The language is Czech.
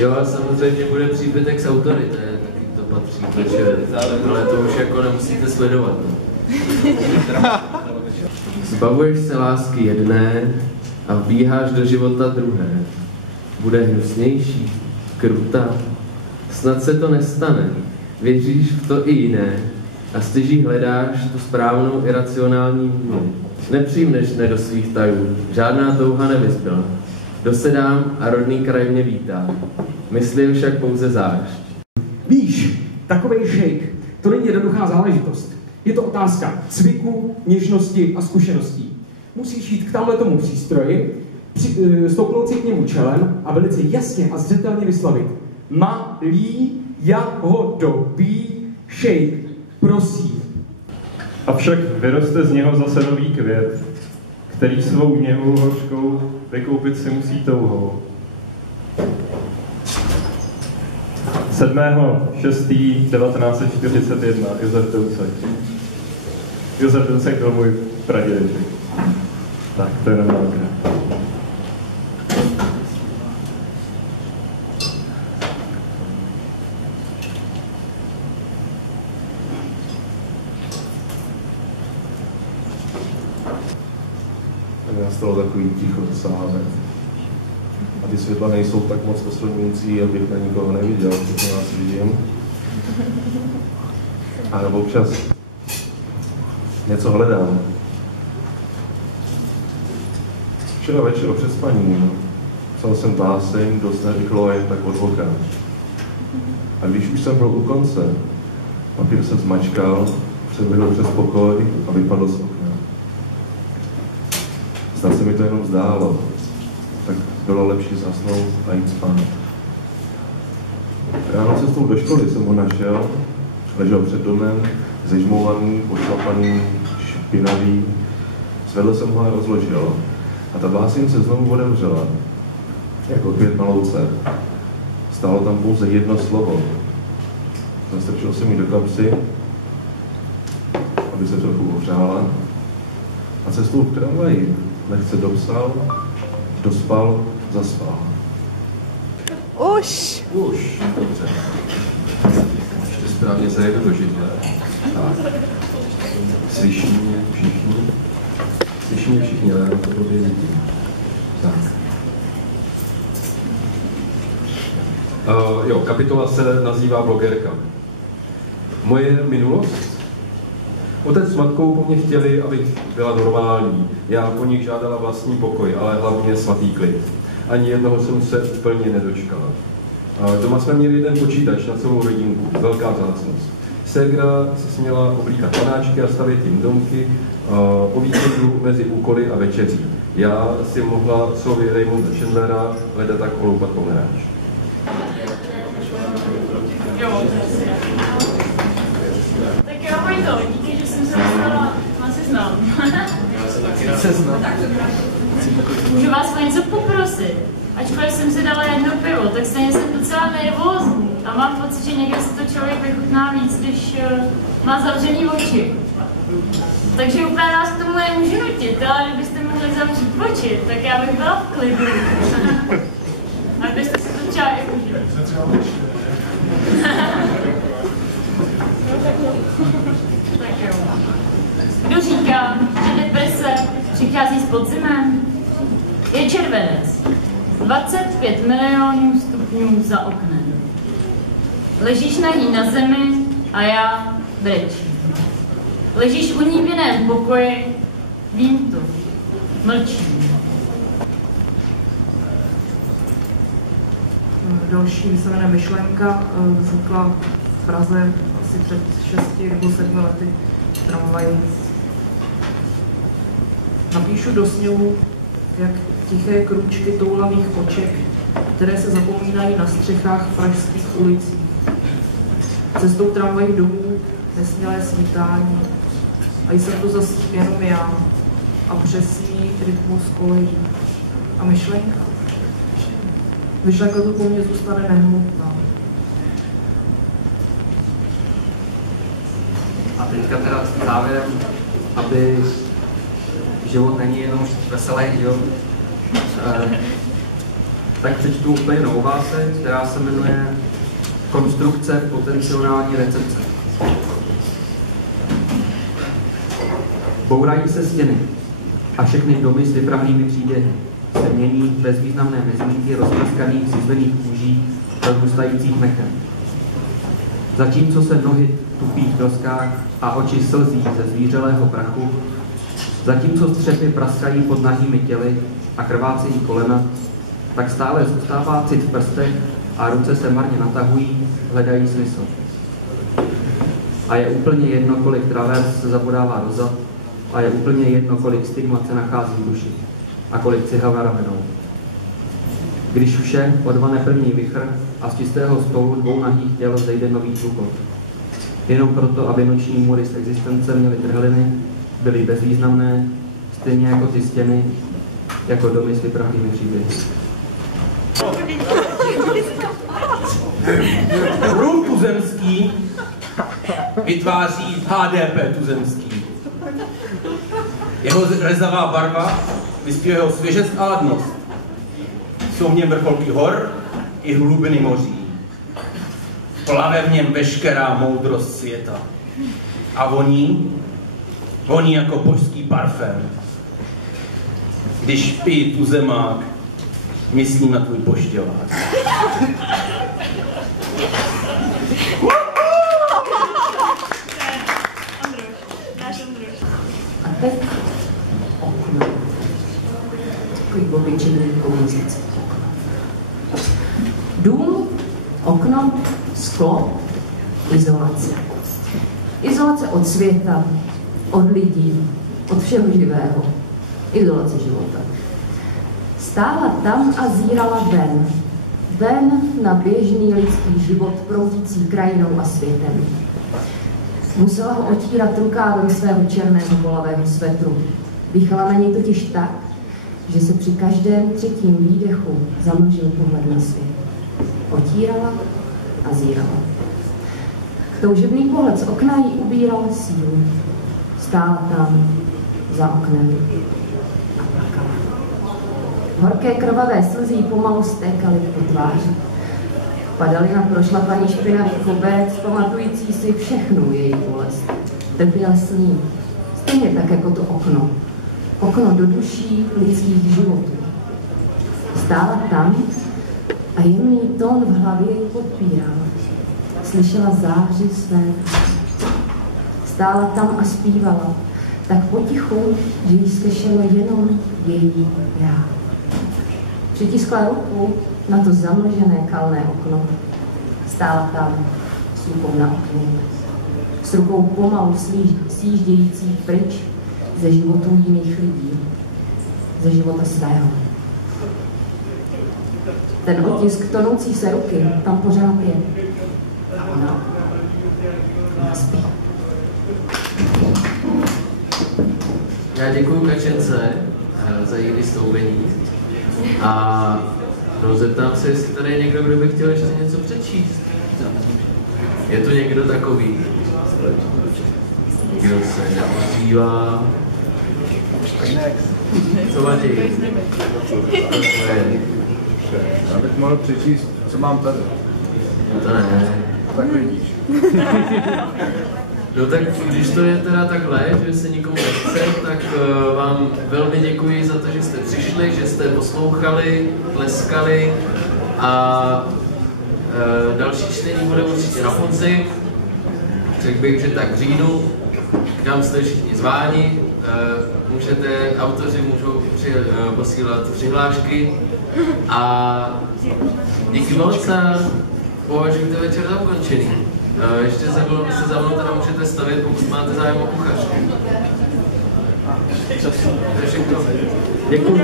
Jo, a samozřejmě bude příbytek z autority, taky to patří, ale to už jako nemusíte sledovat. Zbavuješ se lásky jedné a vbíháš do života druhé. Bude hnusnější, krutá. Snad se to nestane. Věříš v to i jiné a stěží hledáš tu správnou iracionální vůli. Nepřijmeš dne do svých tajů, žádná touha nevyzbyla. Dosedám a rodný kraj mě vítá. Mysli je však pouze zášť. Víš, takovej šejk, to není jednoduchá záležitost. Je to otázka cviku, něžnosti a zkušeností. Musíš jít k tamhletomu přístroji, stoupnout si k němu čelem a velice jasně a zřetelně vyslovit: malý jahodový šejk, prosím. Avšak vyroste z něho zase nový květ, který svou něhou hořkou vykoupit si musí touhou. 7.6.1941 Josef Doucek. Josef Doucek byl můj pradědeček. Tak, to je normálně. Nastalo takový ticho v sále. A ty světla nejsou tak moc osloňující, abych na nikoho neviděl, protože nás vidím. A nebo občas něco hledám. Včera večer před spaním psal jsem báseň, dost nerychlo jen tak od oka. A když už jsem byl u konce, papír jsem zmačkal, přeběhl přes pokoj a vypadl z okna. Snad se mi to jenom zdálo, tak bylo lepší zasnout a jít spát. Ráno cestou do školy jsem ho našel, ležel před domem, zežmouvaný, pošlapaný, špinavý. Zvedl jsem ho a rozložil. A ta báseň se znovu otevřela, jako květ na louce. Stálo tam pouze jedno slovo. Zastrčil jsem ji do kapsy, aby se trochu ohřála. A cestou v tramvaji lehce dopsal, dospal, zaspal. Už, Dobře. Ještě správně zjednodušit, ne? Tak. Slyší mě všichni? Slyší mě všichni, ale já to povědět. Tak. Jo, kapitola se nazývá Blogerka. Moje minulost? Otec s matkou po mně chtěli, abych byla normální. Já po nich žádala vlastní pokoj, ale hlavně svatý klid. Ani jednoho jsem se úplně nedočkala. Doma jsme měli jeden počítač na celou rodinku, velká vzácnost. Ségra si směla oblíkat panáčky a stavět jim domky o víkendu mezi úkoly a večeří. Já si mohla slovy Raymonda Chandlera leda tak oloupat pomeráč. Tak jo, Vojto, díky, že jsem se dostala na seznam. Můžu vás o něco poprosit? Ačkoliv jsem si dala jedno pivo, tak stejně jsem docela nervózní. A mám pocit, že někde si to člověk vychutná víc, když má zavřený oči. Takže úplně vás k tomu nemůžu nutit, ale kdybyste mohli zavřít oči, tak já bych byla v klidu. A kdybyste si to třeba i užili. Tak jo. Kdo říká, že deprese přichází s podzimem? Je červenec. 25 milionů stupňů za oknem. Ležíš nahý na zemi a já brečím. Ležíš u ní v jiném pokoji, vím to, mlčím. Další se jmenuje Myšlenka, vznikla v Praze asi před 6 nebo 7 lety v tramvaji. Napíšu do sněhu, jak tiché krůčky toulavých koček, které se zapomínají na střechách pražských ulicích. Cestou tramvají domů nesmělé svítání a jsem to zase jenom já a přesný rytmus kolejí. A myšlenka? Myšlenka to po mně zůstane nehmotná. A teďka teda závěrem, aby život není jenom veselý, jo. tak přečtu úplně novou báseň, která se jmenuje Konstrukce potenciální recepce. Bourají se stěny a všechny domy s vyprahlými příběhy se mění bezvýznamné mezníky rozpraskaných zizvených kůží rozrůstajících mechem. Zatímco se nohy tupí v doskách a oči slzí ze zvířelého prachu, zatímco střepy praskají pod nahými těly a krvácejí kolena, tak stále zůstává cit v prstech a ruce se marně natahují, hledají smysl. A je úplně jedno, kolik travers se zabodává do zad, a je úplně jedno, kolik stigmat se nachází v duši a kolik cihel na ramenou. Když vše odvane první vichr a z čistého stolu dvou nahých těl zejde nový průkop. Jenom proto, aby noční můry z existence měly trhliny, byly bezvýznamné, stejně jako ty stěny, jako domy s vyprahlými příběhy. Rum tuzemský vytváří HDP tuzemský. Jeho rezavá barva vyspěje jeho svěžest a ladnost. Jsou v něm vrcholky hor i hlubiny moří. Plave v něm veškerá moudrost světa. A voní jako božský parfém. Když pije tuzemák, myslím na tvůj poštělák. A teď okno. Takový obyčejný komunizace. Dům, okno, sklo, izolace. Izolace od světa, od lidí, od všeho živého. Izolace života. Stála tam a zírala ven. Ven na běžný lidský život proudící krajinou a světem. Musela ho otírat rukávem svého černého bolavého svetru. Dýchala na něj totiž tak, že se při každém třetím výdechu zamlžil pohled na svět. Otírala a zírala. Toužebný pohled z okna jí ubíral sílu. Stála tam za oknem a plakala. Horké krvavé slzy jí pomalu stékaly po tváři. Padaly na prošlapaný špinavý koberec, pamatující si všechnu její bolest. Trpěl s ní, stejně tak jako to okno. Okno do duší lidských životů. Stála tam a jemný tón v hlavě ji podpíral. Slyšela záři své. Stála tam a zpívala, tak potichu, že jí slyšelo jenom její já. Přitiskla ruku na to zamlžené kalné okno. Stála tam s rukou na okně, s rukou pomalu sjíždějící pryč ze životů jiných lidí, ze života svého. Ten otisk tonoucí se ruky tam pořád je. A ona spí. Já děkuju Kačence za její vystoupení a zeptám se, jestli tady je někdo, kdo by chtěl ještě něco přečíst. Je tu někdo takový, kdo se neozývá? Co vadí? Já bych mohl přečíst, co mám tady. To ne. Tak vidíš. No tak když to je teda takhle, že se nikomu nechce, tak vám velmi děkuji za to, že jste přišli, že jste poslouchali, tleskali a další čtení bude určitě na podzim. Řekl bych, že tak v říjnu, kam jste všichni zváni, autoři můžou posílat přihlášky a díky moc a považujte večer za ukončený. Ještě se za mnou teda můžete stavit, pokud máte zájem o kuchařku. To je všechno. Děkuji.